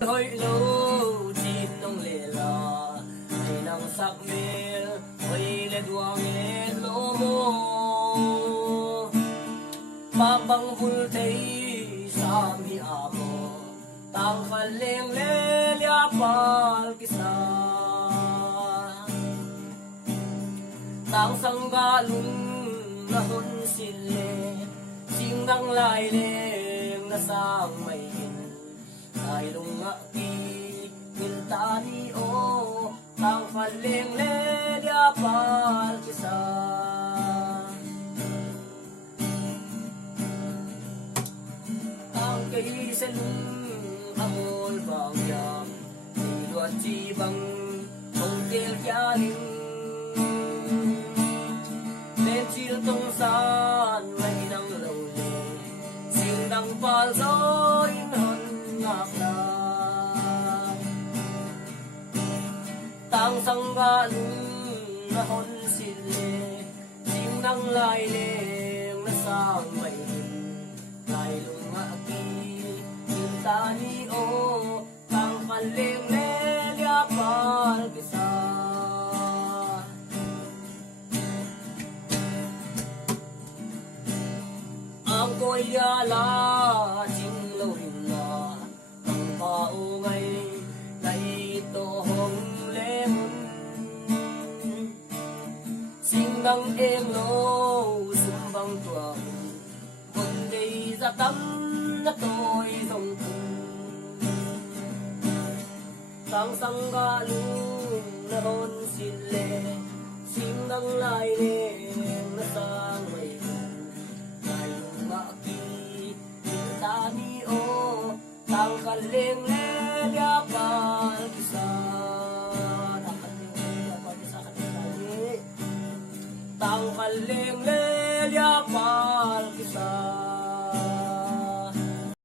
Hoy lo chinong lela ay nang sakmil hoy ledwang lo mo babang bultay sa mi amo tang kaleng lelya pal kisa tang sanggalung nahon sile sing nang laileng nasang may ay lunga ki miltani o tang kaleng lelya pal kisa tang kay selung amol bangyam niluat jibang tongkel kyaling lencil tong san may nang lawle sindang pal zoin tang sanggalung nahon sile sing nang laileng nasang may lailong aki yung tani o tang kaleng lelya pal kisa ang koyala jinglaw rin na ang paungay na ito hong lemon singgang elo sumbang tuang kundi zatam na to'y zongkong tang sanggalung nahon sile singgang laileng nasang may tani o tang kaleng lelya pal kisa tang kaleng lelya pal kisa katitani tang kaleng lelya pal kisa